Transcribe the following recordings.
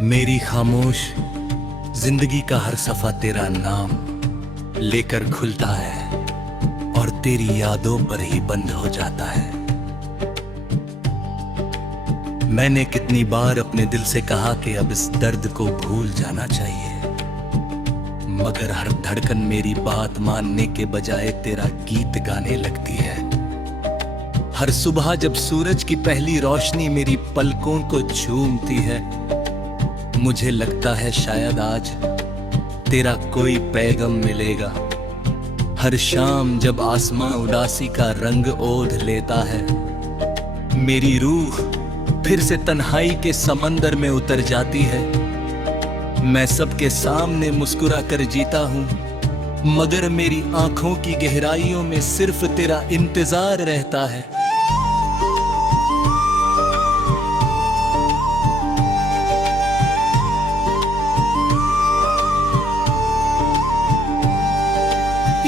मेरी खामोश जिंदगी का हर सफा तेरा नाम लेकर खुलता है और तेरी यादों पर ही बंद हो जाता है। मैंने कितनी बार अपने दिल से कहा कि अब इस दर्द को भूल जाना चाहिए, मगर हर धड़कन मेरी बात मानने के बजाय तेरा गीत गाने लगती है। हर सुबह जब सूरज की पहली रोशनी मेरी पलकों को चूमती है, मुझे लगता है शायद आज तेरा कोई पैगाम मिलेगा। हर शाम जब आसमां उदासी का रंग ओढ़ लेता है, मेरी रूह फिर से तन्हाई के समंदर में उतर जाती है। मैं सबके सामने मुस्कुरा कर जीता हूं, मगर मेरी आंखों की गहराइयों में सिर्फ तेरा इंतजार रहता है।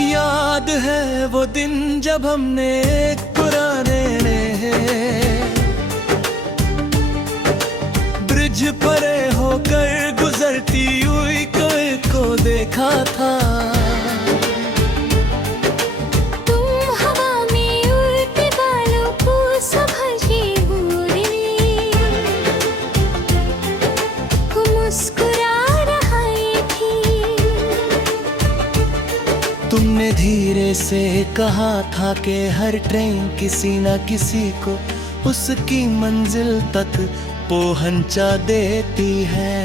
याद है वो दिन जब हमने एक पुराने ब्रिज पर होकर गुजरती हुई कोई को देखा था। तुम हवा में उड़ते बालों को संभाले उड़ने, मुस्कुरा रही थी। तुमने धीरे से कहा था कि हर ट्रेन किसी न किसी को उसकी मंजिल तक पहुंचा देती है।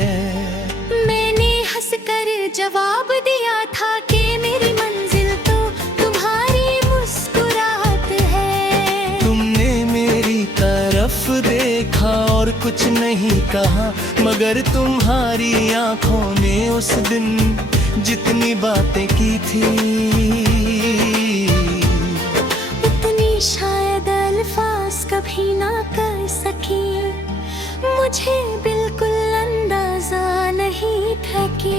मैंने हंसकर जवाब दिया था कि मेरी मंजिल तो तुम्हारी मुस्कुराहट है। तुमने मेरी तरफ देखा और कुछ नहीं कहा, मगर तुम्हारी आंखों ने उस दिन जितनी बातें की थी, उतनी शायद अल्फाज कभी ना कर सकी। मुझे बिल्कुल अंदाजा नहीं था कि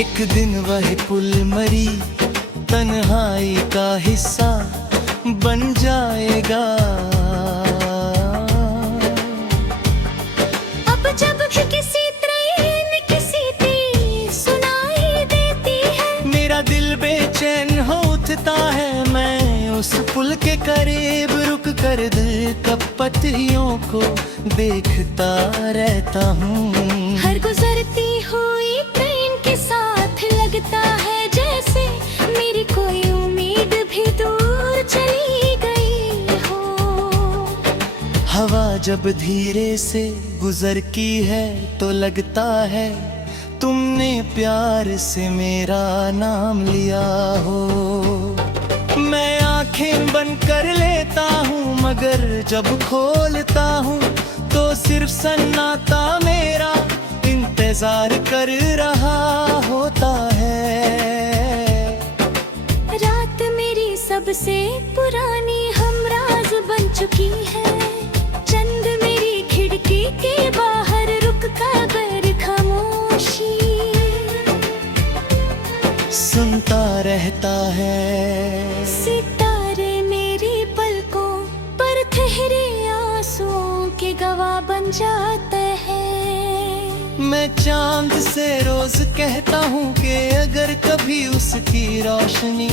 एक दिन वह पुल मरी तन्हाई का हिस्सा बन जाएगा। अब जब भी किसी ट्रेन किसी की सुनाई देती है, मेरा दिल बेचैन हो उठता है। मैं उस पुल के करीब रुक कर दिल का पत्तियों को देखता रहता हूँ। हर गुजरती हुई ट्रेन के साथ लगता है जैसे मेरी कोई उम्मीद भी दूर चली गई हो। हवा जब धीरे से गुजर की है तो लगता है तुमने प्यार से मेरा नाम लिया हो। मैं आंखें बंद कर लेता हूँ, मगर जब खोलता हूँ तो सिर्फ सन्नाटा मेरा इंतजार कर रहा होता है। रात मेरी सबसे पुरानी हमराज बन चुकी है। चंद मेरी खिड़की के बाहर रुक कर खामोशी सुनता रहता है। सितारे मेरी पलकों पर ठहरे आंसुओं के गवाह बन जाते हैं। मैं चांद से रोज कहता हूँ कि अगर कभी उसकी रोशनी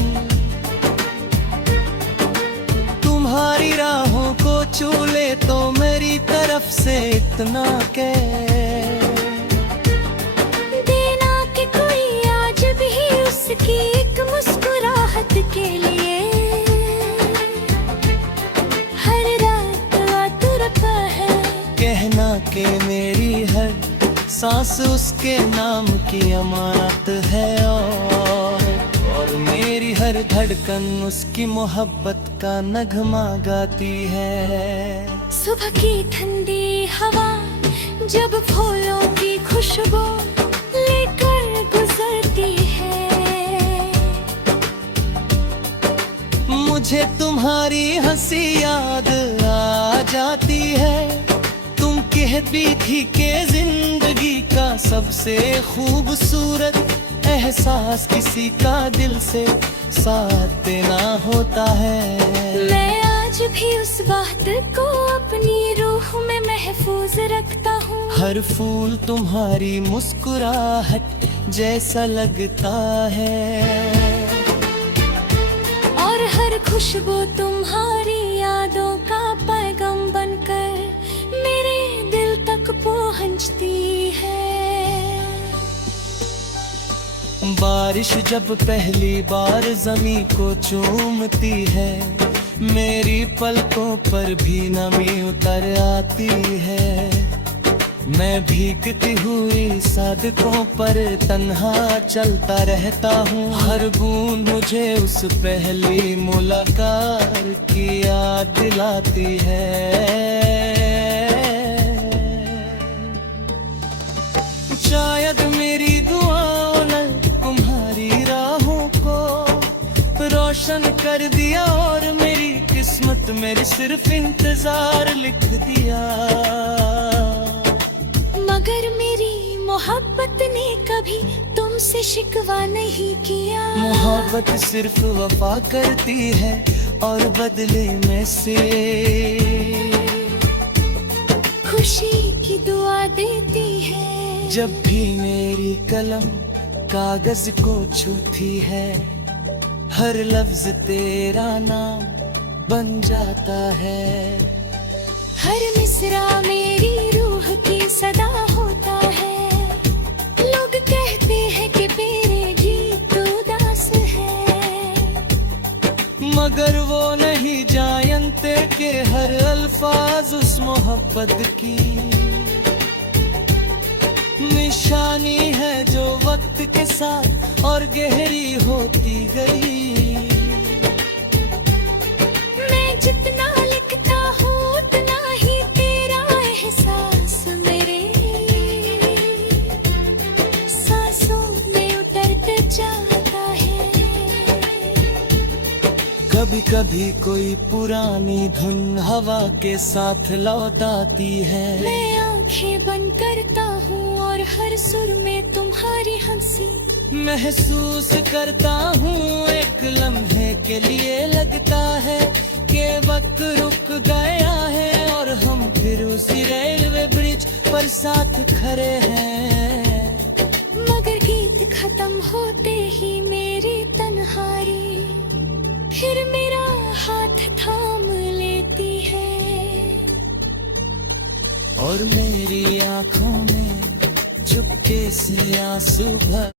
तुम्हारी राहों को छू ले तो मेरी तरफ से इतना कह देना कि कोई आज भी उसकी एक मुस्कुराहट के लिए हर रात आतुरता है। कहना कि मेरी हर सांस उसके नाम की अमानत है, और मेरी हर धड़कन उसकी मोहब्बत का नगमा गाती है। सुबह की ठंडी हवा जब फूलों की खुशबू लेकर गुजरती है, मुझे तुम्हारी हंसी याद आ जाती है। तुम कहती थी कि जिंदगी का सबसे खूबसूरत एहसास किसी का दिल से साथ देना होता है। मैं आज भी उस बात को अपनी रूह बाहों में महफूज रखता हूँ। हर फूल तुम्हारी मुस्कुराहट जैसा लगता है, और हर खुशबू तुम्हारी यादों का पैगाम बनकर मेरे दिल तक पहुँचती है। बारिश जब पहली बार जमीन को चूमती है, मेरी पलकों पर भी नमी उतर आती है। मैं भीगती हुई सड़कों पर तन्हा चलता रहता हूँ। हर बूंद मुझे उस पहली मुलाकात की याद दिलाती है। शायद मेरी दुआओं ने तुम्हारी राहों को रोशन कर दिया, और मेरी किस्मत मेरी सिर्फ इंतजार लिख दिया। मगर मेरी मोहब्बत ने कभी तुमसे शिकवा नहीं किया। मोहब्बत सिर्फ वफा करती है और बदले में से खुशी की दुआ देती है। जब भी मेरी कलम कागज को छूती है, हर लफ्ज तेरा नाम बन जाता है। हर मिसरा मेरी रूह की सदा होता है। लोग कहते हैं कि मेरे गीत उदास है, मगर वो नहीं जानते कि हर अल्फाज उस मोहब्बत की निशानी है जो वक्त के साथ और गहरी होती गई। मैं जितना लिखता हूँ उतना ही तेरा एहसास मेरे सांसों में उतरते जाता है। कभी कभी कोई पुरानी धुन हवा के साथ लौट आती है। मैं आंखें बंद करता हूँ और हर सुर में तुम्हारी हंसी महसूस करता हूँ। एक लम्हे के लिए लगता है कि वक्त रुक गया है, और हम फिर उसी रेलवे ब्रिज पर साथ खड़े हैं। मगर गीत खत्म होते ही मेरी तन्हाई फिर मेरा हाथ थाम लेती है। और मेरी आंखों में चुपके से आंसू भर